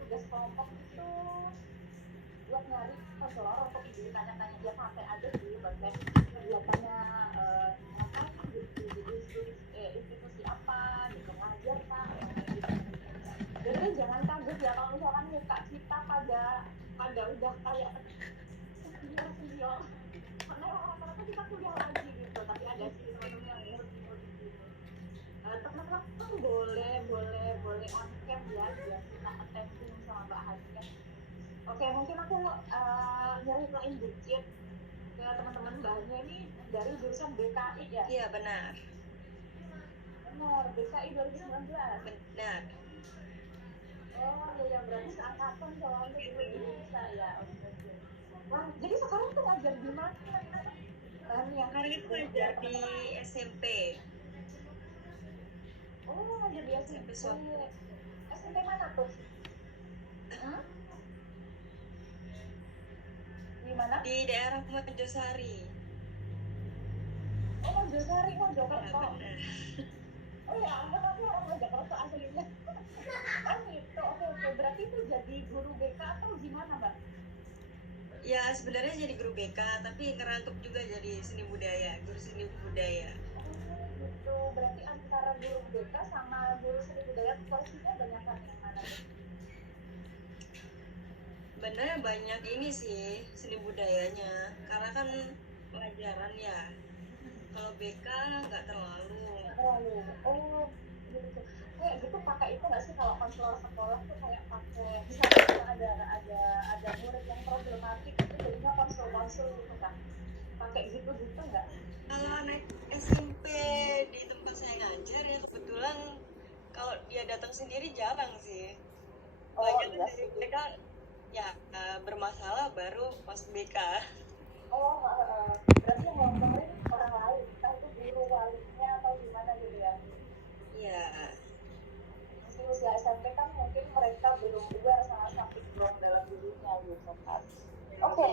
tugas kelompok itu buat nyari konselor untuk ditanya-tanya dia pakai aja sih buat kegiatannya apa gitu di institusi apa gitu ngajar pak gitu. Jadi jangan kaget ya kalau misalkan muka kita pada udah kayak senior karena rata-rata kita kuliah lagi gitu tapi ada sih teman-teman yang umur gitu. Teman-teman boleh on cam ya biar kita attending sama Mbak Hadia. Oke, mungkin aku nyeritain dikit ke teman-teman. Mbak Hadia ini dari jurusan BKI ya? Iya benar. Benar, BKI 2019. Benar. Oh ya berarti seangkatan soalnya bisa ya. Oke. Wah, jadi sekarang tuh ngajar di mana? Sekarang itu ngajar di SMP. Oh, ngajar di SMP. SMP mana tuh? Di mana? Di daerah Mojosari. Oh, Mojosari, Mojokerto. Benar. Oh ya, aku orang Mojokerto aslinya. Oh gitu, oke. Berarti itu jadi guru BK atau gimana, Mbak? Ya sebenarnya jadi guru BK, tapi ngerangkep juga jadi seni budaya, guru seni budaya. Oh gitu, berarti antara guru BK sama guru seni budaya porsinya banyak kan yang mana? Sebenarnya banyak ini sih seni budayanya, karena kan pelajaran ya. Kalau BK nggak terlalu. Oh gitu. Kayak gitu pakai itu nggak sih kalau konselor sekolah tuh kayak pakai misalnya ada murid yang problematik itu jadinya konsul gitu kan? Pakai gitu nggak? Kalau anak SMP di tempat saya ngajar ya kebetulan kalau dia datang sendiri jarang sih. Banyak Iya dari mereka ya bermasalah baru pas BK. Oh, berarti yang ngomongin orang lain, entah itu guru walinya atau gimana gitu ya? Iya. Masih usia SMP kan mungkin mereka belum aware sama something wrong dalam dirinya gitu kan. Oke.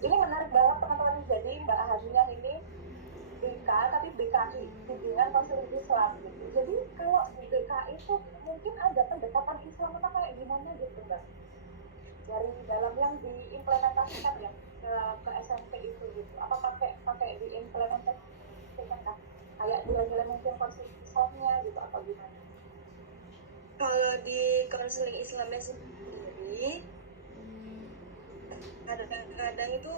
Ini menarik banget teman-teman. Jadi Mbak Hadiah ini BK tapi BKI bimbingan konseling Islam gitu. Jadi kalau di BKI itu mungkin ada pendekatan Islam atau kayak gimana gitu Mbak? Dari dalam yang diimplementasikan ya ke SMP itu gitu. Apa pakai diimplementasikan kan? Kayak nilai-nilai mungkin konseling Islamnya gitu apa gimana? Kalau di konseling Islamnya sendiri kadang-kadang itu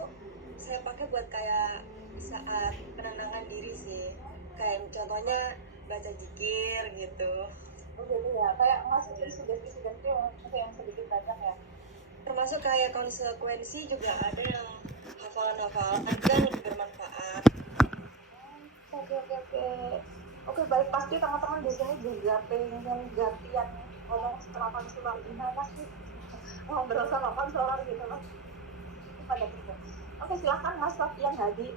saya pakai buat kayak saat penenangan diri sih, kayak contohnya baca zikir gitu. Oh gitu ya, kayak masukin sugesti-sugesti yang sedikit banyak ya. Termasuk kayak konsekuensi juga ada yang hafalan-hafalan kan bermanfaat. Oke, baik, pasti teman-teman di sini juga pengen gantian ngomong setelah konselor gimana sih ngobrol sama konselor gitu loh. Oke, silakan Mas Sofian Hadi.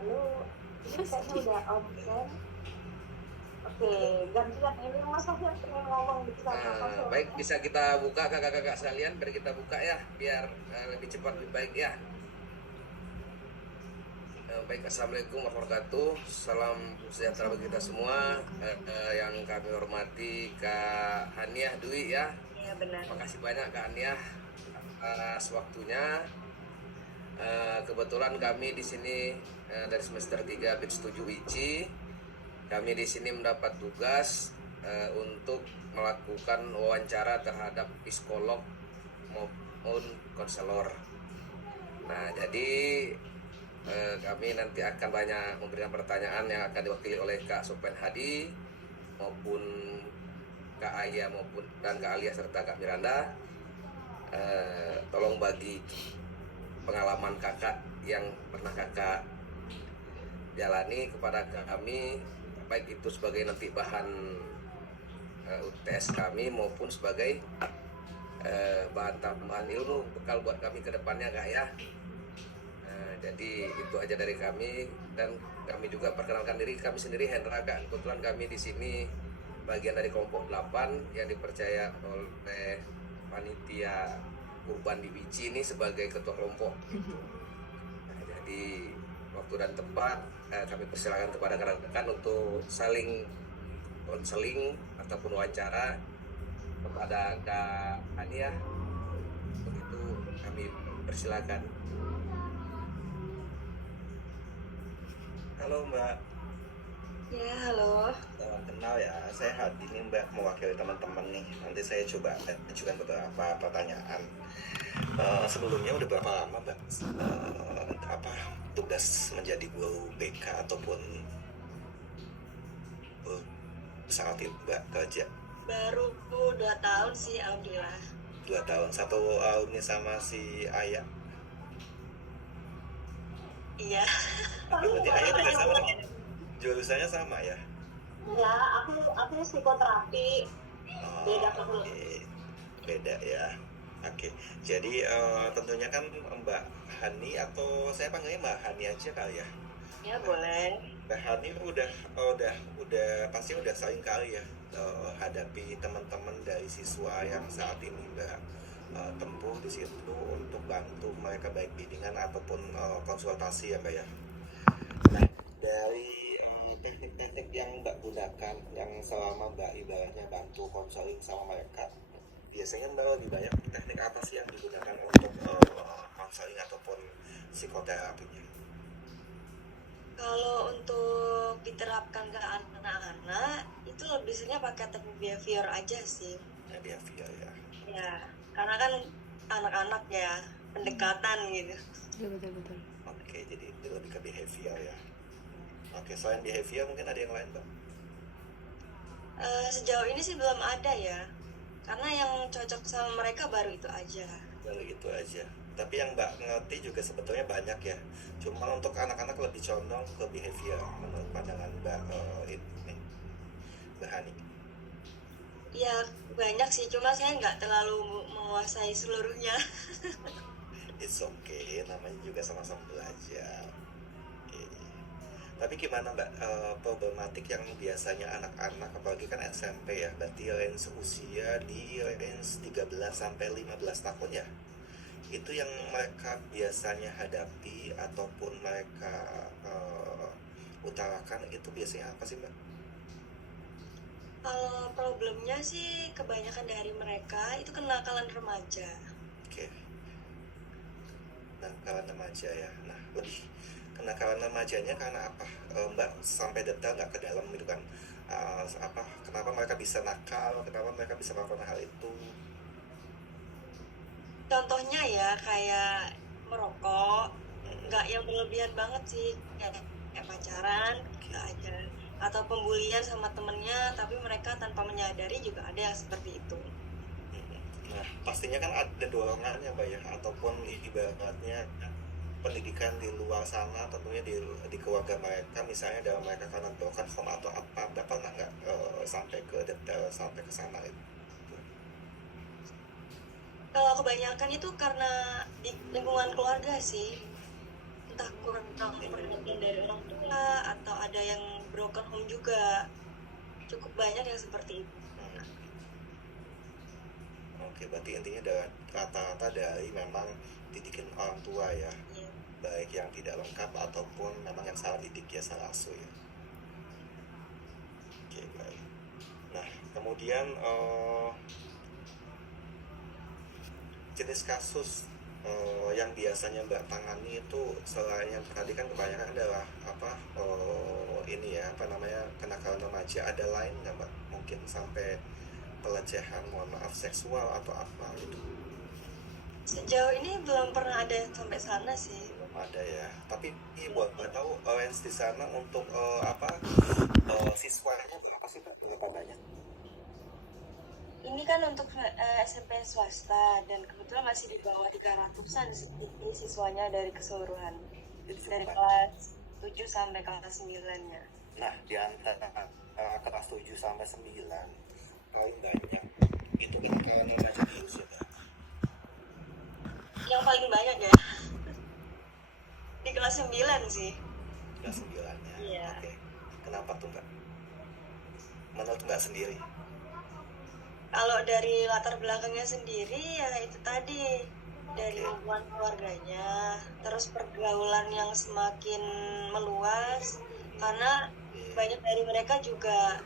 Halo, ini kayaknya udah on cam. Oke, gantian ini Mas Sofian pengen ngomong gitu sama konselor. Baik, bisa kita buka kakak-kakak sekalian, mari kita buka ya, biar lebih cepat lebih baik ya. Baik, assalamualaikum warahmatullahi wabarakatuh. Salam sejahtera bagi kita semua. Yang kami hormati Kak Haniah Dwi ya. Iya benar. Terima kasih banyak Kak Haniah atas waktunya. Kebetulan kami di sini dari semester 3 batch 7 ICI. Kami di sini mendapat tugas untuk melakukan wawancara terhadap psikolog maupun konselor. Nah, jadi kami nanti akan banyak memberikan pertanyaan yang akan diwakili oleh Kak Sofian Hadi maupun Kak Aya maupun dan Kak Alia serta Kak Miranda. Tolong bagi pengalaman kakak yang pernah kakak jalani kepada kami, baik itu sebagai nanti bahan UTS kami maupun sebagai bahan tambahan ilmu bekal buat kami ke depannya Kak ya. Jadi itu aja dari kami, dan kami juga perkenalkan diri kami sendiri Hendra Kak. Kebetulan kami di sini bagian dari kelompok 8 yang dipercaya oleh panitia Urban di ICI ini sebagai ketua kelompok gitu. Nah, jadi waktu dan tempat kami persilakan kepada rekan-rekan untuk saling konseling ataupun wawancara kepada Kak Ania. Begitu kami persilakan. Halo Mbak, Ya, halo. salam kenal ya. Saya Hadi nih Mbak, mewakili teman-teman nih. Nanti saya coba ajukan beberapa pertanyaan. Sebelumnya udah berapa lama Mbak tugas menjadi guru BK ataupun saat itu Mbak kerja? Baru 2 tahun sih, alhamdulillah. 2 tahun, satu alumni sama si Ayah. Iya. Berarti Ayah juga sama, jurusannya sama ya? Ya, aku psikoterapi. Beda kebetulan. Oke. Beda ya. Oke. Jadi tentunya kan Mbak Hani, atau saya panggilnya Mbak Hani aja kali ya. Ya, boleh. Mbak Hani udah pasti udah sering kali ya hadapi teman-teman dari siswa yang saat ini Mbak tempuh di situ untuk bantu mereka baik bimbingan ataupun konsultasi ya Mbak ya. Nah, dari teknik-teknik yang Mbak gunakan yang selama Mbak ibaratnya bantu konseling sama mereka, biasanya Mbak lebih banyak teknik apa sih yang digunakan untuk konseling ataupun psikoterapinya? Kalau untuk diterapkan ke anak-anak, itu lebih seringnya pakai teknik behavior aja sih. Behavior ya. Ya, karena kan anak-anak ya, pendekatan gitu. Betul. Oke, jadi itu lebih ke behavior ya. Oke, selain behavior mungkin ada yang lain Mbak? Sejauh ini sih belum ada ya, karena yang cocok sama mereka baru itu aja. Baru itu aja. Tapi yang Mbak ngerti juga sebetulnya banyak ya. Cuma untuk anak-anak lebih condong ke behavior menurut pandangan Mbak ini, Mbak Hani. Ya banyak sih, cuma saya nggak terlalu menguasai seluruhnya. It's okay, namanya juga sama-sama belajar. Oke. Tapi gimana Mbak, problematik yang biasanya anak-anak, apalagi kan SMP ya, berarti range usia di range 13 sampai 15 tahun ya, itu yang mereka biasanya hadapi ataupun mereka utarakan itu biasanya apa sih Mbak? Kalau problemnya sih kebanyakan dari mereka itu kenakalan remaja. Oke. Kenakalan remaja ya. Nah, lebih kenakalan remajanya karena apa? Mbak sampai detail nggak ke dalam gitu kan? Kenapa mereka bisa nakal? Kenapa mereka bisa melakukan hal itu? Contohnya ya kayak merokok, nggak yang berlebihan banget sih, kayak pacaran nggak aja, atau pembulian sama temennya tapi mereka tanpa menyadari juga ada yang seperti itu. Nah, pastinya kan ada dorongannya Mbak ya, ataupun ibaratnya pendidikan di luar sana, tentunya di keluarga mereka, misalnya dalam mereka karena broken home atau apa, Mbak pernah nggak sampai ke detail, sampai ke sana itu? Kalau kebanyakan itu karena di lingkungan keluarga sih, entah kurang perhatian dari orang tua atau ada yang broken home juga, cukup banyak yang seperti itu. Oke, berarti intinya rata-rata dari memang didikin orang tua ya, Ya. baik yang tidak lengkap ataupun memang yang salah didik ya, salah asuh ya. Oke, baik. Nah, kemudian jenis kasus yang biasanya Mbak tangani itu selain yang tadi kan kebanyakan adalah ini ya, kenakalan remaja, ada lain nggak Mbak? Mungkin sampai pelecehan, mohon maaf, seksual atau apa gitu? Sejauh ini belum pernah ada yang sampai sana sih. Belum ada ya. Tapi buat Mbak tahu range di sana untuk siswanya berapa sih Mbak? Berapa banyak? Ini kan untuk SMP swasta dan kebetulan masih di bawah 300-an ini siswanya dari keseluruhan. Jadi Dari cukup banyak. kelas 7 sampai kelas 9-nya. Nah, di antara kelas 7 sampai 9 paling banyak itu kenakalan remaja di usia berapa? Yang paling banyak ya di kelas 9 sih. Kelas 9-nya. Iya. Oke. Kenapa tuh Mbak? Menurut Mbak sendiri? Kalau dari latar belakangnya sendiri ya itu tadi, dari Oke. lingkungan keluarganya, terus pergaulan yang semakin meluas, karena Iya. banyak dari mereka juga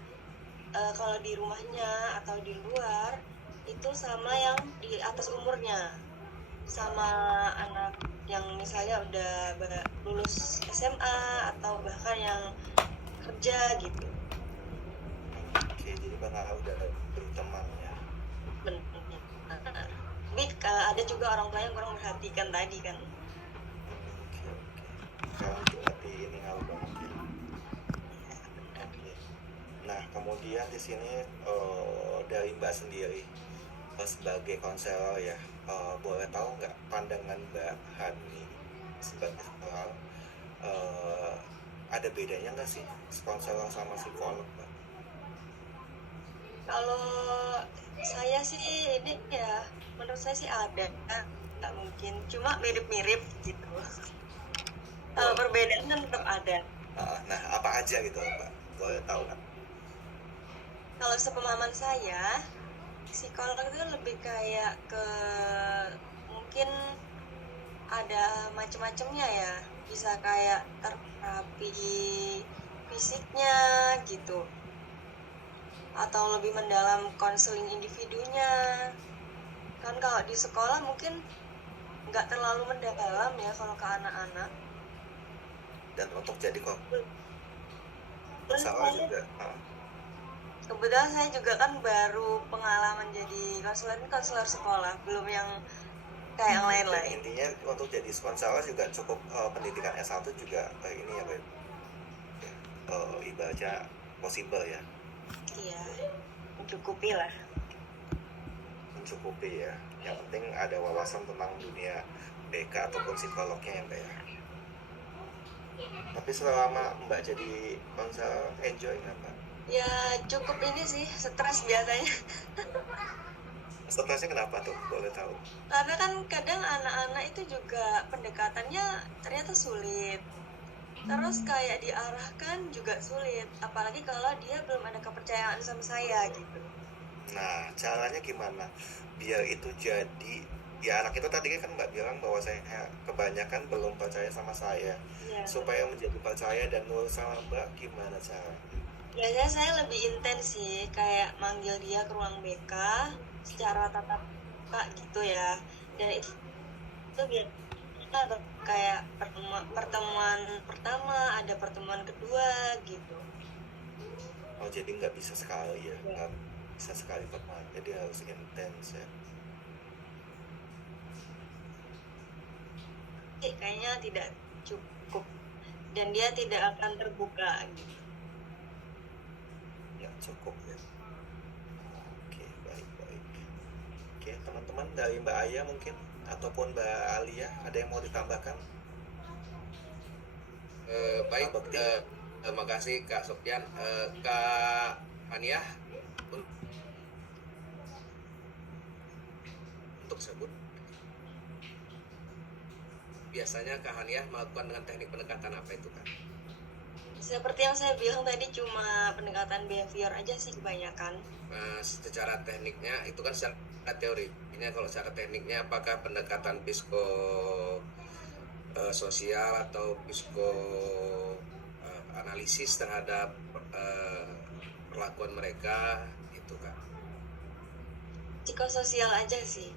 kalau di rumahnya atau di luar itu sama yang di atas umurnya, sama anak yang misalnya udah lulus SMA atau bahkan yang kerja gitu. Oke, jadi pengaruh dari teman ya. Benar. Tapi ada juga orang tua yang kurang memperhatikan tadi kan. Oke, oke. Sekarang itu lebih ini ngaruh banget ya. Oke. Nah, kemudian di sini dari Mbak sendiri sebagai konselor ya, boleh tahu nggak pandangan Mbak Hani sebagai konselor, ada bedanya nggak sih konselor sama psikolog, Mbak? Kalau saya sih ini ya, menurut saya sih ada, nggak mungkin, cuma mirip-mirip gitu. Perbedaan kan tetap ada. Nah, apa aja gitu, Mbak? Boleh tahu nggak? Kalau sepemahaman saya, psikolog itu kan lebih kayak ke mungkin ada macam-macamnya ya, bisa kayak terapi fisiknya gitu, atau lebih mendalam konseling individunya. Kan kalau di sekolah mungkin nggak terlalu mendalam ya kalau ke anak-anak. Dan untuk jadi Terus konselor saya- juga, kebetulan saya juga kan baru pengalaman jadi konselor sekolah, belum yang kayak yang dan lain-lain. intinya untuk jadi konselor juga cukup pendidikan S1 juga ini ya, Mbak. Ibaratnya possible ya, Iya, mencukupi lah. mencukupi ya. Yang penting ada wawasan tentang dunia BK ataupun psikolognya ya, Mbak ya. Tapi selama Mbak jadi konselor, enjoy nggak, Mbak? Ya cukup ini sih, stres biasanya. Stresnya kenapa tuh? Boleh tahu? Karena kan kadang anak-anak itu juga pendekatannya ternyata sulit. Terus kayak diarahkan juga sulit, apalagi kalau dia belum ada kepercayaan sama saya gitu. Nah, caranya gimana biar itu jadi, ya anak itu tadi kan Mbak bilang bahwa saya kebanyakan belum percaya sama saya, Iya. supaya menjadi percaya dan nurut sama Mbak, gimana cara? Biasanya saya lebih intens sih, kayak manggil dia ke ruang BK secara tatap muka gitu ya. Dan itu biasanya ada kayak pertemuan pertama, ada pertemuan kedua gitu. Oh, jadi nggak bisa sekali ya, nggak bisa sekali pertemuan, jadi harus intens ya. Kayaknya tidak cukup dan dia tidak akan terbuka gitu. Nggak cukup ya. Oke, baik. Oke, teman-teman dari Mbak Aya mungkin ataupun Mbak Alia ada yang mau ditambahkan? Baik, Abang Tim. terima kasih Kak Sofyan. Kak Hania, untuk sebut biasanya Kak Hania melakukan dengan teknik pendekatan apa itu, Kak? Seperti yang saya bilang tadi, cuma pendekatan behavior aja sih kebanyakan. Secara tekniknya itu kan secara teori. Ini kalau secara tekniknya apakah pendekatan psiko sosial atau psiko analisis terhadap perlakuan mereka itu, Kak? Psikososial aja sih.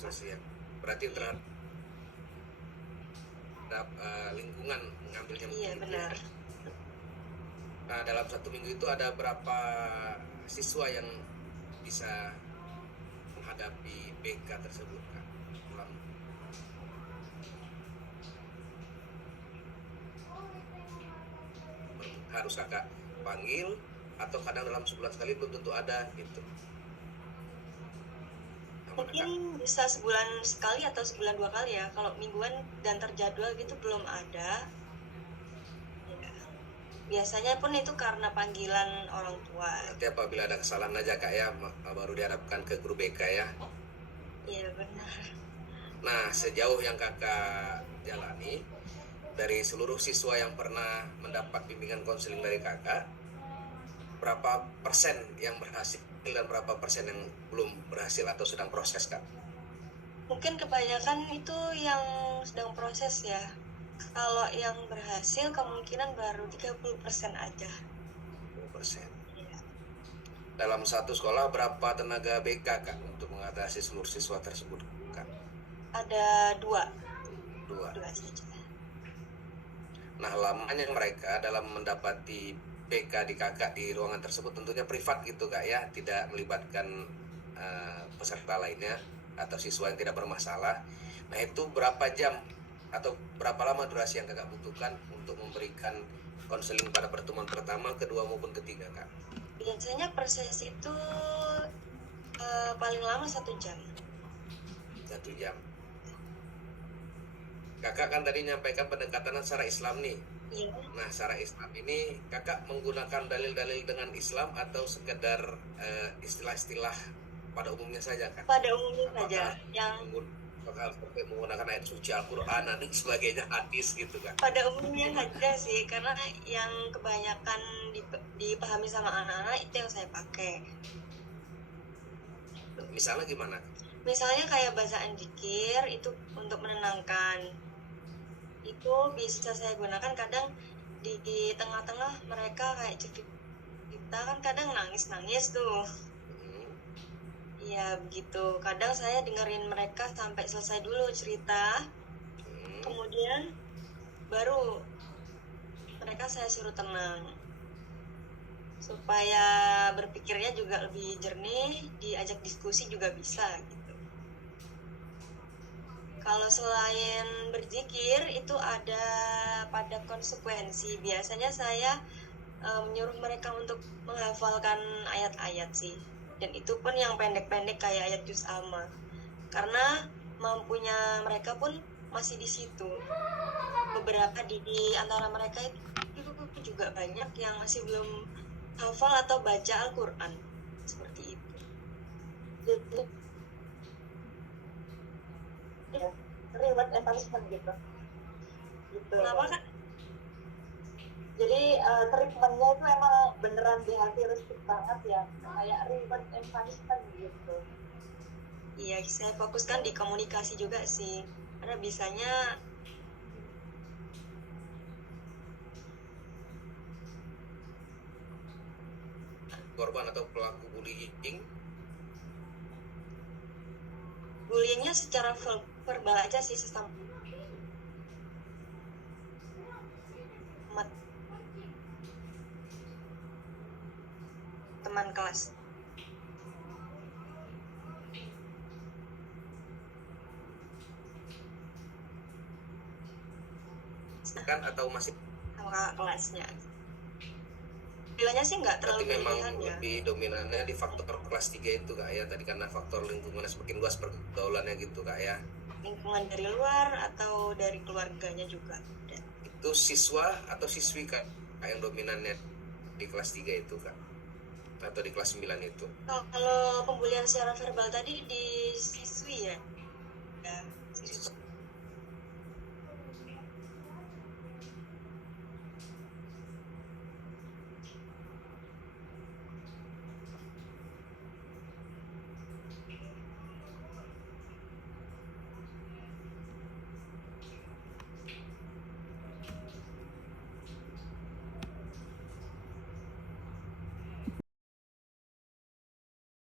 Sosial. Berarti terhadap lingkungan mengambilnya. Iya benar. Nah, dalam satu minggu itu ada berapa siswa yang bisa menghadapi BK tersebut, Kak? Harus Kakak panggil atau kadang dalam sebulan sekali belum tentu ada gitu. Mungkin bisa sebulan sekali atau sebulan 2 kali ya. Kalau mingguan dan terjadwal gitu belum ada. Ya. Biasanya pun itu karena panggilan orang tua. Nanti apabila ada kesalahan aja Kak ya, baru diharapkan ke guru BK ya. Iya benar. Nah, sejauh yang Kakak jalani, dari seluruh siswa yang pernah mendapat bimbingan konseling dari Kakak, berapa persen yang berhasil dan berapa persen yang belum berhasil atau sedang proses, Kak? Mungkin kebanyakan itu yang sedang proses ya. Kalau yang berhasil kemungkinan baru 30% aja. 10%. Iya. Dalam satu sekolah berapa tenaga BK Kak untuk mengatasi seluruh siswa tersebut Kak? Ada dua 2. saja. Nah, lamanya mereka dalam mendapati BK di kakak di ruangan tersebut tentunya privat gitu Kak ya, tidak melibatkan peserta lainnya atau siswa yang tidak bermasalah. Nah, itu berapa jam atau berapa lama durasi yang Kakak butuhkan untuk memberikan konseling pada pertemuan pertama, kedua maupun ketiga Kak? Biasanya per sesi itu paling lama 1 jam. 1 jam. Kakak kan tadi nyampaikan pendekatan secara Islam nih. Iya. Nah, secara Islam ini kakak menggunakan dalil-dalil dengan Islam atau sekedar istilah-istilah pada umumnya saja Kak? Pada umumnya saja. Apakah Yang apakah sampai menggunakan ayat suci Al-Quran dan sebagainya, hadis gitu Kak? pada umumnya saja sih, karena yang kebanyakan dipahami sama anak-anak itu yang saya pakai. Misalnya gimana? Misalnya kayak bacaan zikir itu untuk menenangkan. Itu bisa saya gunakan kadang di tengah-tengah mereka kayak cerita kan kadang nangis-nangis tuh. Hmm, Iya begitu. Kadang saya dengerin mereka sampai selesai dulu cerita, kemudian baru mereka saya suruh tenang. Supaya berpikirnya juga lebih jernih, diajak diskusi juga bisa gitu. Kalau selain berzikir itu ada pada konsekuensi. Biasanya saya menyuruh mereka untuk menghafalkan ayat-ayat sih. Dan itu pun yang pendek-pendek kayak ayat juz amma. Karena mampunya mereka pun masih di situ. Beberapa di antara mereka itu juga banyak yang masih belum hafal atau baca Al-Quran. Seperti itu. Jadi ya, reward and punishment gitu. Kenapa kan? Jadi treatmentnya itu emang beneran behavioristik banget ya, kayak reward and punishment gitu. Iya, saya fokuskan di komunikasi juga sih. Karena bisanya korban atau pelaku bullying bullyingnya secara verbal aja sih sesama teman kelas. kan atau masih Sama kakak kelasnya. Bilangnya sih nggak berarti terlalu memang berlebihan ya. lebih dominannya di faktor kelas 3 itu Kak ya, tadi karena faktor lingkungannya semakin luas pergaulannya gitu Kak ya. Lingkungan dari luar atau dari keluarganya juga ada. Itu siswa atau siswi Kak yang dominannya di kelas 3 itu Kak, atau di kelas 9 itu? Kalau pembulian secara verbal tadi di siswi ya, siswa.